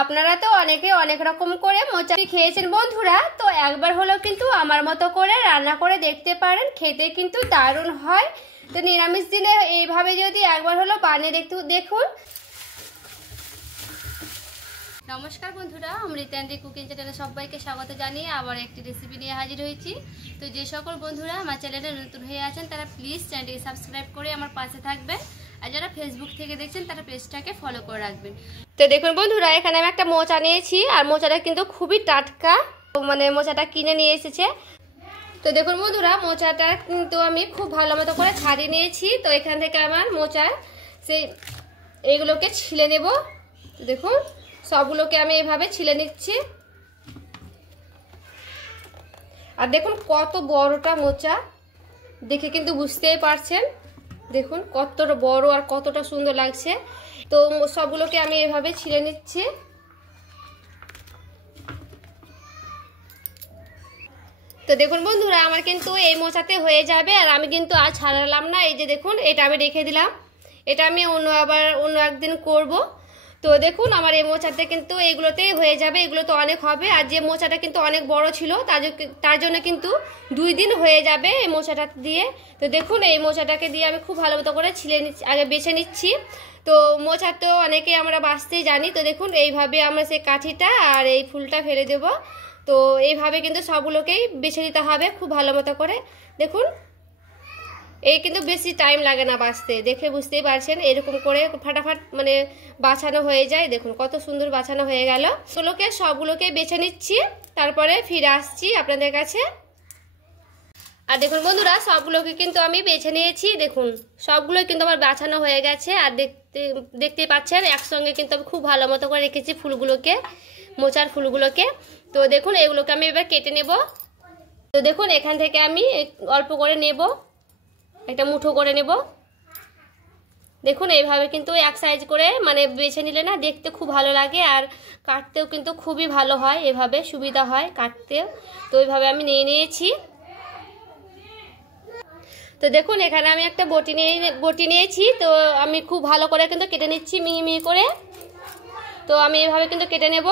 আপনারা তো অনেকে অনেক রকম করে মোচা খেয়েছেন বন্ধুরা, তো একবার হলেও কিন্তু আমার মতো করে রান্না করে দেখতে পারেন, খেতে কিন্তু দারুণ হয়। তো নিরামিষ দিনে এইভাবে যদি একবার হলেও বানিয়ে দেখুন। নমস্কার বন্ধুরা, অমৃতা অ্যান্ড কুকিং চ্যানেলে সবাইকে স্বাগত জানিয়ে আবার একটি রেসিপি নিয়ে হাজির হয়েছি। তো যে সকল বন্ধুরা আমার চ্যানেলে নতুন হয়ে আছেন তারা প্লিজ চ্যানেলটিকে সাবস্ক্রাইব করে আমার পাশে থাকবেন, আর যারা ফেসবুক থেকে দেখছেন তারা পেজটাকে ফলো করে রাখবেন। তো দেখুন বন্ধুরা, এখানে আমি একটা মোচা নিয়েছি, আর মোচাটা কিন্তু খুবই টাটকা, মানে মোচাটা কিনে নিয়ে এসেছে। তো দেখুন বন্ধুরা, মোচাটা কিন্তু আমি খুব ভালো মতো করে ছাড়িয়ে নিয়েছি। তো এখান থেকে আমার মোচার সেই এইগুলোকে ছিলে নেব। দেখুন সবগুলোকে আমি এইভাবে ছিলে নিচ্ছি। আর দেখুন কত বড়টা মোচা, দেখে কিন্তু বুঝতেই পারছেন। দেখুন কতটা বড় আর কতটা সুন্দর লাগছে। তো সবগুলোকে আমি এভাবে ছিলে নিচ্ছি। তো দেখুন বন্ধুরা, আমার কিন্তু এই মোচাতে হয়ে যাবে, আর আমি কিন্তু আর ছাড়ালাম না। এই যে দেখুন, এটা আমি রেখে দিলাম, এটা আমি অন্য একদিন করব। তো দেখুন আমার এই মোচাতে কিন্তু এইগুলোতেই হয়ে যাবে, এগুলো তো অনেক হবে। আর যে মোচাটা কিন্তু অনেক বড় ছিল তার জন্য কিন্তু 2 দিন হয়ে যাবে এই মোচাটা দিয়ে। তো দেখুন এই মোচাটাকে দিয়ে আমি খুব ভালো মতো করে ছিলে নিচ্ছি, আগে বেছে নিচ্ছি। তো মোচা তো অনেকেই আমরা বাছতেই জানি। তো দেখুন এইভাবে আমরা সেই কাঠিটা আর এই ফুলটা ফেলে দেব। তো এইভাবে কিন্তু সবগুলোকেই বেছে নিতে হবে খুব ভালো মতো করে। দেখুন এই কিন্তু বেশি টাইম লাগে না বাছতে, দেখে বুঝতেই পারছেন। এরকম করে ফাটাফাট মানে বাছানো হয়ে যায়। দেখুন কত সুন্দর বাছানো হয়ে গেল। সবগুলোকে বেছে নিচ্ছি, তারপরে ফিরে আসছি আপনাদের কাছে। আর দেখুন বন্ধুরা, সবগুলোকে কিন্তু আমি বেছে নিয়েছি। দেখুন সবগুলো কিন্তু আমার বাছানো হয়ে গেছে। আর দেখতে পাচ্ছেন একসঙ্গে কিন্তু আমি খুব ভালো মতো করে রেখেছি ফুলগুলোকে, মোচার ফুলগুলোকে। তো দেখুন এগুলোকে আমি এবার কেটে নেব। তো দেখুন এখান থেকে আমি অল্প করে নেব, একটা মুঠো করে নেব। দেখুন এইভাবে কিন্তু এক সাইজ করে মানে বেছে নিলে না দেখতে খুব ভালো লাগে, আর কাটতেও কিন্তু খুবই ভালো হয়, এভাবে সুবিধা হয় কাটতেও। তো এইভাবে আমি নিয়ে নিয়েছি। তো দেখুন এখানে আমি একটা বটি নিয়েছি। তো আমি খুব ভালো করে কিন্তু কেটে নিচ্ছি মিহি মিহি করে। তো আমি এইভাবে কিন্তু কেটে নেব।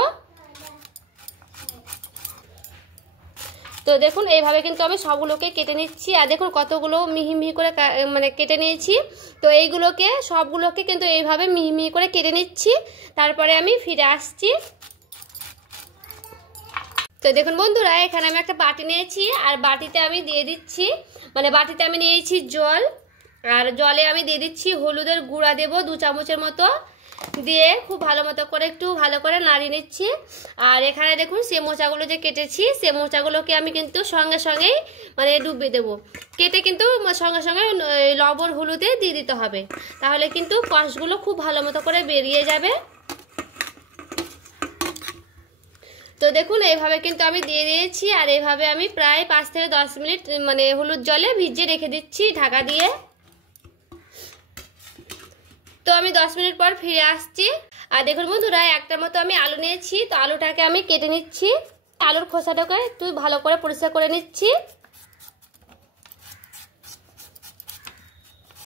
তো দেখুন এইভাবে কিন্তু আমি সবগুলোকে কেটে নিচ্ছি। আর দেখুন কতগুলো মিহি মিহি করে মানে কেটে নিয়েছি। তো এইগুলোকে সবগুলোকে কিন্তু এইভাবে মিহি মিহি করে কেটে নিচ্ছি, তারপরে আমি ফিরে আসছি। তো দেখুন বন্ধুরা, এখানে আমি একটা বাটি নিয়েছি, আর বাটিতে আমি দিয়ে দিচ্ছি, মানে বাটিতে আমি নিয়েছি জল, আর জলে আমি দিয়ে দিচ্ছি হলুদের গুঁড়া, দেব 2 চামচের মতো, দিয়ে খুব ভালো মতো করে একটু ভালো করে নাড়িয়ে নিচ্ছি। আর এখানে দেখুন সে মোচাগুলো যে কেটেছি, সে মোচাগুলোকে আমি কিন্তু সঙ্গে সঙ্গেই মানে ডুবিয়ে দেবো। কেটে কিন্তু সঙ্গে সঙ্গে লবণ হলুদে দিয়ে দিতে হবে, তাহলে কিন্তু কষগুলো খুব ভালো মতো করে বেরিয়ে যাবে। তো দেখুন এইভাবে কিন্তু আমি দিয়ে দিয়েছি, আর এইভাবে আমি প্রায় 5 থেকে 10 মিনিট মানে হলুদ জলে ভিজিয়ে রেখে দিচ্ছি ঢাকা দিয়ে। তো আমি 10 মিনিট পর ফিরে আসছি। আর দেখুন বন্ধুরা, একটার মতো আমি আলু নিয়েছি। তো আলুটাকে আমি কেটে নিচ্ছি, আলুর খোসাটাকে একটু ভালো করে পরিষ্কার করে নিচ্ছি।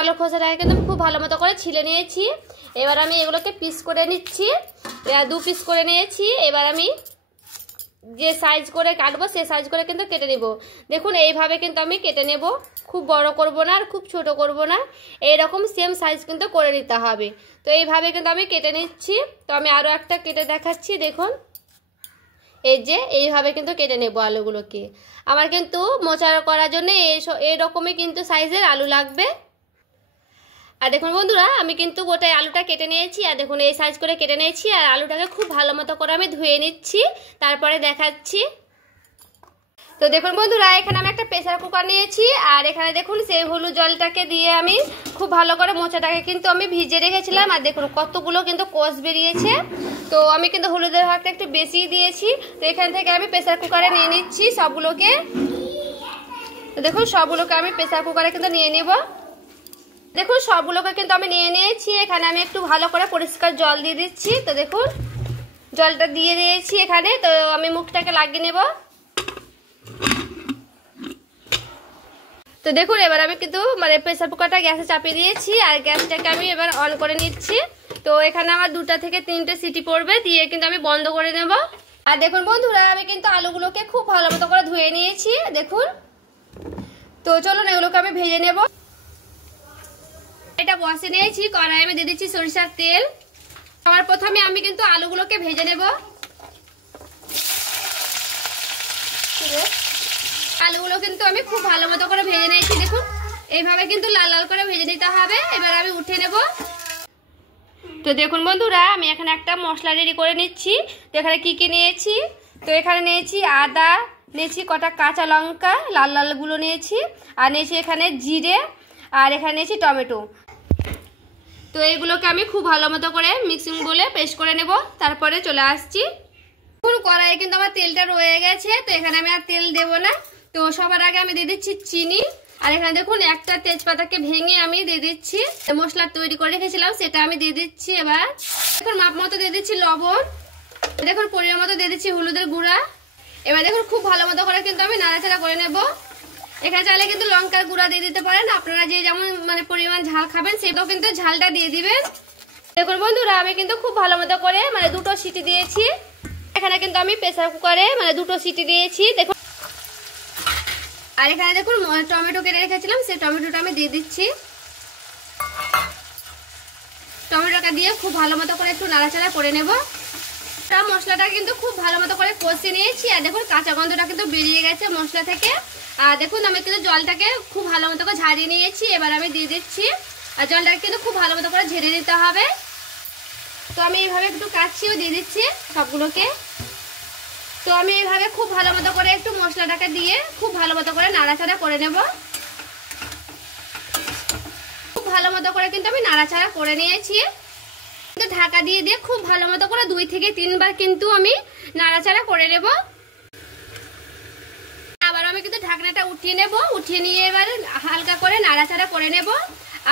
আলুর খোসাটাকে কিন্তু খুব ভালো মতো করে ছিলে নিয়েছি। এবার আমি এগুলোকে পিস করে নিচ্ছি, 2 পিস করে নিয়েছি। এবার আমি যে সাইজ করে কাটবো সে সাইজ করে কিন্তু কেটে নেব। দেখুন এইভাবে কিন্তু আমি কেটে নেব, খুব বড় করব না আর খুব ছোট করব না, এইরকম সেম সাইজ কিন্তু করে নিতে হবে। তো এইভাবে কিন্তু আমি কেটে নিচ্ছি। তো আমি আরও একটা কেটে দেখাচ্ছি। দেখুন এই যে এইভাবে কিন্তু কেটে নেব আলুগুলোকে। আমার কিন্তু মোচা করার জন্য এইরকমই কিন্তু সাইজের আলু লাগবে। আর দেখুন বন্ধুরা, আমি কিন্তু গোটাই আলুটা কেটে নিয়েছি, আর দেখুন এই সাইজ করে কেটে নিয়েছি। আর আলুটাকে খুব ভালো মতো করে আমি ধুয়ে নিচ্ছি, তারপরে দেখাচ্ছি। তো দেখুন বন্ধুরা, এখানে আমি একটা প্রেসার কুকার নিয়েছি, আর এখানে দেখুন সেই হলুদ জলটাকে দিয়ে আমি খুব ভালো করে মোচাটাকে কিন্তু আমি ভিজিয়ে রেখেছিলাম। আর দেখুন কতগুলো কিন্তু কষ বেরিয়েছে। তো আমি কিন্তু হলুদের ভাগটা একটু বেশি দিয়েছি। তো এখান থেকে আমি প্রেসার কুকারে নিয়ে নিচ্ছি সবগুলোকে। তো দেখুন সবগুলোকে আমি প্রেসার কুকারে কিন্তু নিয়ে নেব। দেখুন সবগুলোকে কিন্তু আমি নিয়ে নিয়েছি। এখানে আমি একটু ভালো করে পরিষ্কার জল দিয়ে দিচ্ছি। তো দেখুন জলটা দিয়ে দিয়েছি এখানে। তো আমি মুখটাকে লাগিয়ে নেব। তো দেখুন এবার আমি কিন্তু মানে প্রেসার কুকারটা গ্যাসে চাপিয়ে দিয়েছি, আর গ্যাসটাকে আমি এবার অন করে নিচ্ছি। তো এখানে আমার 2টা থেকে 3টে সিটি পড়বে, দিয়ে কিন্তু আমি বন্ধ করে নেব। আর দেখুন বন্ধুরা আমি কিন্তু আলুগুলোকে খুব ভালো মতো করে ধুয়ে নিয়েছি দেখুন। তো চলুন এগুলোকে আমি ভেজে নেব। এটা বসে নিয়েছি, কড়াই আমি দিয়ে দিচ্ছি সরিষার তেল। সবার প্রথমে আমি কিন্তু আলুগুলোকে ভেজে নেব। আলুগুলো কিন্তু আমি খুব ভালো মতো করে ভেজে নিয়েছি দেখুন, এইভাবে কিন্তু লাল লাল করে ভেজে নিতে হবে। এবার আমি উঠে নেব। তো দেখুন বন্ধুরা আমি এখানে একটা মশলা রেডি করে নিচ্ছি। তো এখানে কি কি নিয়েছি, তো এখানে নিয়েছি আদা, নিয়েছি কটা কাঁচা লঙ্কা লাল লালগুলো নিয়েছি, আর নিয়েছি এখানে জিরে, আর এখানে নিয়েছি টমেটো। তো এইগুলোকে আমি খুব ভালো মতো করে মিক্সিং বলে পেস্ট করে নেব, তারপরে চলে আসছি। এখন কড়াইয়ে কিন্তু আমার তেলটা রয়ে গেছে, তো এখানে আমি আর তেল দেব না। তো সবার আগে আমি দিয়ে দিচ্ছি চিনি, আর এখানে দেখুন একটা তেজপাতাকে ভেঙে আমি দিয়ে দিচ্ছি। মশলা তৈরি করে রেখেছিলাম সেটা আমি দিয়ে দিচ্ছি। এবার দেখুন মাপ মতো দিয়ে দিচ্ছি লবণ, দেখুন পরিমাণ মতো দিয়ে দিচ্ছি হলুদের গুঁড়া। এবার দেখুন খুব ভালো মতো করে কিন্তু আমি নাড়াচাড়া করে নেব। এখানে চাইলে কিন্তু লঙ্কার গুঁড়া দিয়ে দিতে পারেন, আপনারা যে যেমন মানে পরিমাণ ঝাল খাবেন সেটাও কিন্তু ঝালটা দিয়ে দিবেন। দেখুন বন্ধুরা আমি কিন্তু খুব ভালো মতো করে মানে 2টো সিটি দিয়েছি। এখানে কিন্তু আমি প্রেসার কুকারে মানে 2টো সিটি দিয়েছি দেখুন। আর এখানে দেখুন টমেটো কেটে রেখেছিলাম, সেই টমেটোটা আমি দিয়ে দিচ্ছি। টমেটোটা দিয়ে খুব ভালো মতো করে একটু নাড়াচাড়া করে নেব। মশলাটা কিন্তু খুব ভালো মতো করে কষিয়ে নিয়েছি, আর দেখুন কাঁচা গন্ধটা কিন্তু বেরিয়ে গেছে মশলা থেকে। আর দেখুন আমি কিন্তু জলটাকে খুব ভালো মতো করে ঝারিয়ে নিয়েছি। এবার আমি দিয়ে দিচ্ছি, আর জলটাকে কিন্তু খুব ভালো মতো করে ঝেড়ে নিতে হবে। তো আমি এইভাবে একটু কাচ্ছিও দিয়ে দিচ্ছি সবগুলোকে। তো আমি এইভাবে খুব ভালো মতো করে একটু মশলাটাকে দিয়ে খুব ভালো মতো করে নাড়াচাড়া করে নেব। খুব ভালো মতো করে কিন্তু আমি নাড়াচাড়া করে নিয়েছি। তো ঢাকা দিয়ে দিয়ে খুব ভালো মতো করে 2 থেকে 3 বার কিন্তু আমি নাড়াচাড়া করে নেব। আবার আমি কিন্তু ঢাকনাটা উঠিয়ে নেব, উঠিয়ে নিয়ে এবার হালকা করে নাড়াচাড়া করে নেব।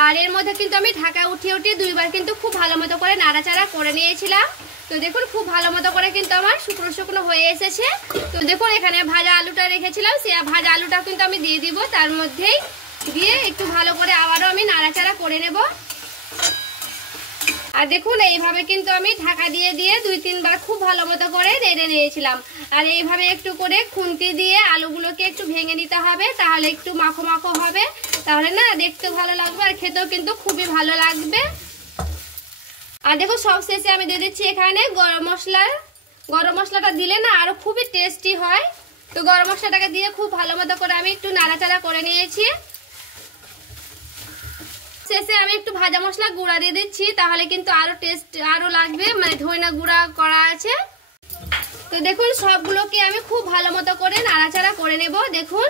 আর এর মধ্যে কিন্তু আমি ঢাকা উঠিয়ে উঠিয়ে 2 বার কিন্তু খুব ভালো মতো করে নাড়াচাড়া করে নিয়েছিলাম। তো দেখুন খুব ভালো মতো করে কিন্তু আমার শুকনো শুকনো হয়ে এসেছে। তো দেখুন এখানে ভাজা আলুটা রেখেছিলাম, সেই ভাজা আলুটা কিন্তু আমি দিয়ে দিব তার মধ্যেই, দিয়ে একটু ভালো করে আবারও আমি নাড়াচাড়া করে নেব। আর দেখুন এইভাবে কিন্তু আমি ঢাকা দিয়ে দিয়ে 2-3 বার খুব ভালো মতো করে নেড়ে নিয়েছিলাম। আর এইভাবে একটু করে খুন্তি দিয়ে আলুগুলোকে একটু ভেঙে নিতে হবে, তাহলে একটু মাখো মাখো হবে, তাহলে না দেখতে ভালো লাগবে আর খেতেও কিন্তু খুবই ভালো লাগবে। আর দেখো সব শেষে আমি দিয়ে দিচ্ছি এখানে গরম মশলা। গরম মশলাটা দিলে না আরো খুবই টেস্টি হয়। তো গরম মশলাটাকে দিয়ে খুব ভালো মতো করে আমি একটু নাড়াচাড়া করে নিয়েছি। শেষে আমি একটু ভাজা মশলা গুঁড়া দিয়ে দিচ্ছি, তাহলে কিন্তু আরো টেস্ট আরো লাগবে, মানে ধইনা গুঁড়া করা আছে। তো দেখুন সবগুলোকে আমি খুব ভালো মতো করে নাড়াচাড়া করে নেব। দেখুন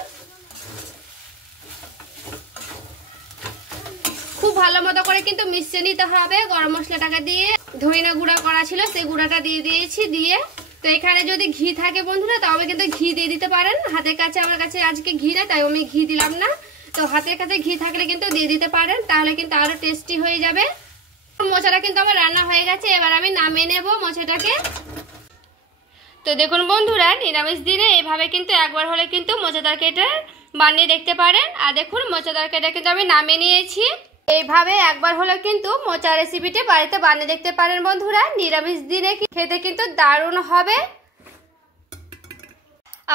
খুব ভালো মতো করে কিন্তু মিশিয়ে নিতে হবে। গরম মশলাটাকে দিয়ে ধইনা গুঁড়া করা ছিল সেই গুঁড়াটা দিয়ে দিয়েছি। দিয়ে তো এখানে যদি ঘি থাকে বন্ধুরা তবে কিন্তু ঘি দিয়ে দিতে পারেন। হাতের কাছে আমার কাছে আজকে ঘি না, তাই আমি ঘি দিলাম না। তো হাতের কাছে ঘি থাকলে কিন্তু দিয়ে দিতে পারেন, তাহলে কিন্তু আরো টেস্টি হয়ে যাবে। মোচাটা কিন্তু আমার রান্না হয়ে গেছে, এবার আমি নামিয়ে নেব মোচাটাকে। তো দেখুন বন্ধুরা নিরামিষ দিনে এইভাবে কিন্তু একবার হলে কিন্তু মোচা তরকারিটা বানিয়ে দেখতে পারেন। আর দেখুন মোচা তরকারিটা কিন্তু আমি নামিয়ে নিয়েছি। এইভাবে একবার হলে কিন্তু মোচা রেসিপিটি বাড়িতে বানিয়ে দেখতে পারেন বন্ধুরা। নিরামিষ দিনে খেতে কিন্তু দারুণ হবে।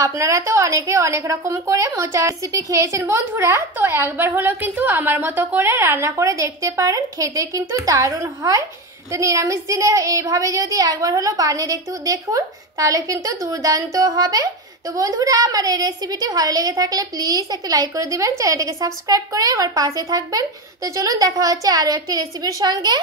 আপনারা তো অনেকে অনেক রকম করে মোচা রেসিপি খেয়েছেন বন্ধুরা, তো একবার হলেও কিন্তু আমার মতো করে রান্না করে দেখতে পারেন, খেতে কিন্তু দারুণ হয়। তো নিরামিষ দিনে এইভাবে যদি একবার হলেও বানিয়ে দেখুন তাহলে কিন্তু দুর্দান্ত হবে। তো বন্ধুরা আমার এই রেসিপিটি ভালো লেগে থাকলে প্লিজ একটা লাইক করে দিবেন, চ্যানেলটিকে সাবস্ক্রাইব করে আমার পাশে থাকবেন। তো চলুন দেখা হচ্ছে আরও একটি রেসিপির সঙ্গে।